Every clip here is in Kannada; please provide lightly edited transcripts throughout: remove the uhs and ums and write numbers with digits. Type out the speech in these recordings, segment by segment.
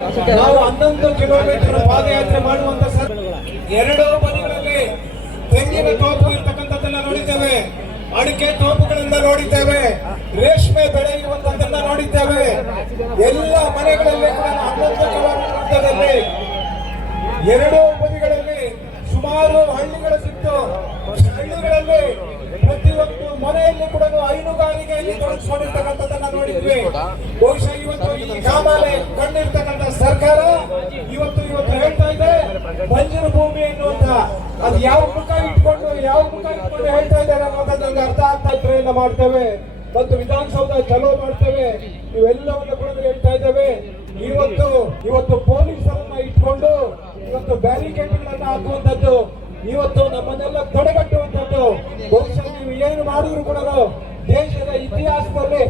ನಾವು 11 ಕಿಲೋಮೀಟರ್ ಪಾದಯಾತ್ರೆ ಮಾಡುವಂತ ಎರಡೂ ಬದಿಗಳಲ್ಲಿ ತೆಂಗಿನ ತೋಪು ಇರ್ತಕ್ಕಂಥದ್ದನ್ನ ನೋಡಿದ್ದೇವೆ, ಅಡಿಕೆ ತೋಪುಗಳನ್ನ ನೋಡಿದ್ದೇವೆ, ರೇಷ್ಮೆ ಬೆಳೆ ಇರುವಂತದ್ದನ್ನ ನೋಡಿದ್ದೇವೆ. ಎಲ್ಲ ಮನೆಗಳಲ್ಲಿ ಕೂಡ 11 ಕಿಲೋಮೀಟರ್ ಎರಡೂ ಬದಿಗಳಲ್ಲಿ ಸುಮಾರು ಹಳ್ಳಿಗಳು ಸಿಕ್ತು. ಹಳ್ಳಿಗಳಲ್ಲಿ ಪ್ರತಿಯೊಂದು ಮನೆಯಲ್ಲಿ ಕೂಡ ಹೈನುಗಾರಿಕೆಯಲ್ಲಿ ತೊಡಗಿಸಿಕೊಂಡಿರ್ತಕ್ಕಂಥದ್ದನ್ನ ನೋಡಿದ್ವಿ. ಬಹುಶಃ ಇವತ್ತು ಈ ಕಾಮಾಲೆ ಕಂಡಿರ್ತಕ್ಕಂಥ ಸರ್ಕಾರ ಇವತ್ತು ಹೇಳ್ತಾ ಇದೆ ಬಂಜರು ಭೂಮಿ ಎನ್ನುವಂತ, ಅದು ಯಾವ ಮುಖ ಇಟ್ಕೊಂಡು ಹೇಳ್ತಾ ಇದ್ದಾರೆ ಅನ್ನೋದನ್ನ ಅರ್ಥ ಆಗ್ತಾ ಪ್ರಯತ್ನ ಮಾಡ್ತೇವೆ. ಮತ್ತು ವಿಧಾನಸೌಧ ಚಲೋ ಮಾಡ್ತೇವೆ, ಇವೆಲ್ಲವನ್ನು ಕೂಡ ಹೇಳ್ತಾ ಇದ್ದೇವೆ. ಇವತ್ತು ಪೊಲೀಸರನ್ನ ಇಟ್ಕೊಂಡು ಇವತ್ತು ಬ್ಯಾರಿಕೇಡ್ಗಳನ್ನ ಹಾಕುವಂತದ್ದು, ಇವತ್ತು ನಮ್ಮನ್ನೆಲ್ಲ ತಡೆಗಟ್ಟುವಂಥದ್ದು. ಬಹುಶಃ ನೀವು ಏನು ಮಾಡಿದ್ರು ಕೂಡ ದೇಶದ ಇತಿಹಾಸದಲ್ಲಿ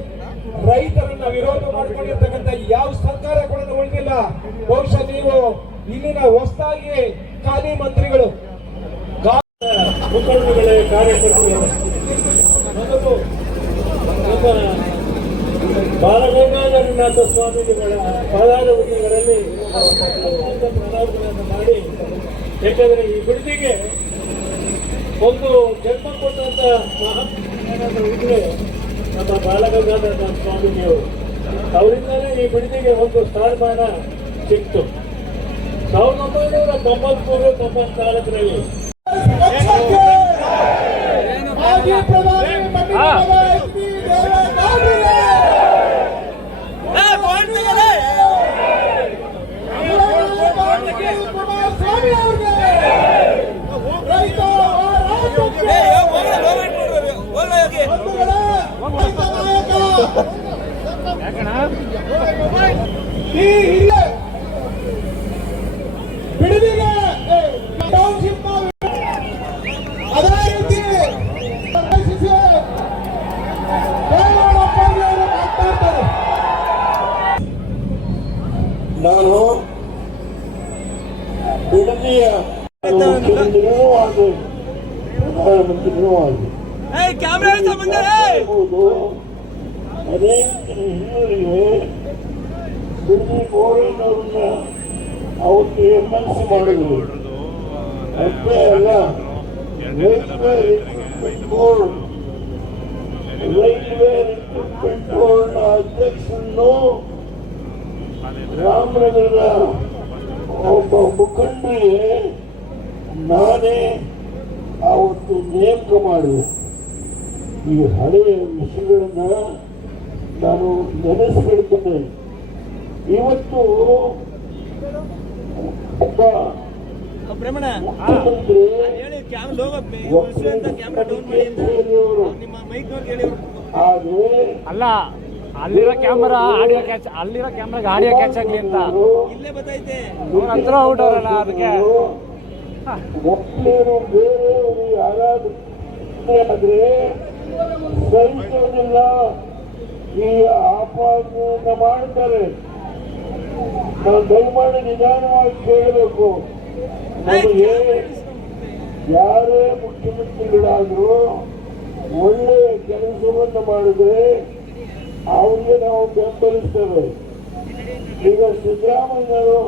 ರೈತರನ್ನ ವಿರೋಧ ಮಾಡಿಕೊಂಡಿರ್ತಕ್ಕಂಥ ಯಾವ ಸರ್ಕಾರ ಕೂಡ ಉಳಿದಿಲ್ಲ. ಬಹುಶಃ ನೀವು ಇಲ್ಲಿನ ಹೊಸದಾಗಿ ಖಾಲಿ ಮಂತ್ರಿಗಳು, ಮುಖಂಡರುಗಳೇ, ಕಾರ್ಯಕರ್ತರು, ಮೊದಲು ಬಾಲಗಂಗಾಧರನಾಥ ಸ್ವಾಮೀಜಿಗಳ ಪಾದಾರಗಳಲ್ಲಿ ಪ್ರಣಾಮಗಳನ್ನು ಮಾಡಿ, ಯಾಕಂದ್ರೆ ಈ ಬಿಡದಿಗೆ ಒಂದು ಜನ್ಮ ಕೊಟ್ಟಂತ ಮಹಾತ್ಮ ಇದ್ರೆ ನಮ್ಮ ಬಾಲಗಂಗಾಧರನಾಥ ಸ್ವಾಮೀಜಿಯವರು. ಅವರಿಂದಲೇ ಈ ಬಿಡದಿಗೆ ಒಂದು ಸ್ಥಾನಮಾನ ಸಿಕ್ತು. 1993-94ರಲ್ಲಿ ಮಾಜಿ ಪ್ರಧಾನಿ ಬಿಡದಿಗೆ ಟೌನ್ಶಿಪ್ ಅದೇ ರೀತಿ ನಾನು ಬಿಡದಿಯ ಮುಖ್ಯಮಂತ್ರಿನೂ ಆಗಿ ಪ್ರಧಾನಮಂತ್ರಿನೂ ಆಗಿ ಅದೇ ಹಿನ್ನೆಲೆಗೆ ಬಿಡದಿ ಗೋರಣ್ಣವ್ರನ್ನ ಅವತ್ತು MLC ಮಾಡಿದ್ರು. ಅಷ್ಟೇ ಅಲ್ಲ, ರೈಲ್ವೆ ರಿಕ್ರೂಟ್ಮೆಂಟ್ ಬೋರ್ಡ್ ಅಧ್ಯಕ್ಷರನ್ನು ರಾಮನಗರದ ಒಬ್ಬ ಮುಖಂಡರಿಗೆ ನಾನೇ ಅವತ್ತು ನೇಮಕ ಮಾಡಿದೆ. ಈ ಹಳೆಯ ವಿಷಯಗಳನ್ನ ನಾನು ನೆನೆಸ್ಬಿಡ್ತೇನೆ. ಇವತ್ತು ಒಬ್ಬ ಮುಖ್ಯಮಂತ್ರಿ ಅಲ್ಲ, ಅಲ್ಲಿರೋ ಕ್ಯಾಮರಾ ಆಡಿಯೋ ಕ್ಯಾಚ್, ಅಲ್ಲಿರೋ ಕ್ಯಾಮ್ರಾಗ ಆಡಿಯೋ ಕ್ಯಾಚ್ ಆಗ್ಲಿ ಅಂತ ಹತ್ರ ಔಟ್ ಅವರಲ್ಲ. ಅದಕ್ಕೆ ಒಬ್ಬರು ಬೇರೆಯವರು ಯಾರಾದ್ರೂ ಆದ್ರೆ ಸಹಿಸೋದಿಲ್ಲ, ಈ ಆಪಾದನೆಯನ್ನ ಮಾಡ್ತಾರೆ. ನಾವು ದಯಮಾಡಿ ನಿಧಾನವಾಗಿ ಕೇಳಬೇಕು. ನಮಗೆ ಯಾರೇ ಮುಖ್ಯಮಂತ್ರಿಗಳಾದ್ರೂ ಒಳ್ಳೆಯ ಕೆಲಸವನ್ನು ಮಾಡಿದ್ರೆ ಅವ್ರಿಗೆ ನಾವು ಬೆಂಬಲಿಸ್ತೇವೆ. ಈಗ ಸಿದ್ದರಾಮಯ್ಯರು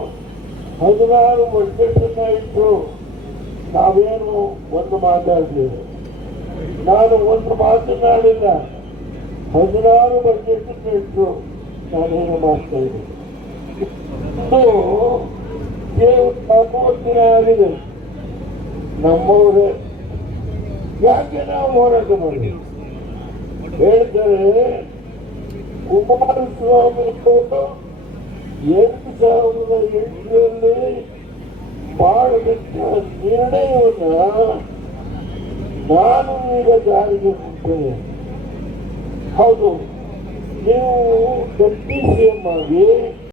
16 ಬಜೆಟ್ ಇಟ್ಟು ನಾವೇನು ಒಂದು ಮಾತಾಡ್ತೀವಿ. ನಾನು ಒಂದು ಮಾತನಾಡಿಲ್ಲ, 16 ಬಜೆಟ್ ಇಟ್ಟು ನಾನೇನು ಮಾಡ್ತಾ ಇದ್ದೀನಿ. 40 ದಿನ ಆಗಿದೆ. ನಮ್ಮವರೇ ಯಾಕೆ ನಾವು ಹೋರಾಟ ಮಾಡಿ ಹೇಳ್ತಾರೆ. ಕುಮಾರಸ್ವಾಮಿ 2008ರಲ್ಲಿ ಮಾಡಿದಂಥ ನಿರ್ಣಯವನ್ನ ನಾನು ಈಗ ಜಾರಿಗೆ ಕೊಡ್ತೇನೆ. ಹೌದು, ನೀವು ಡೆಪ್ಟಿ CM ಆಗಿ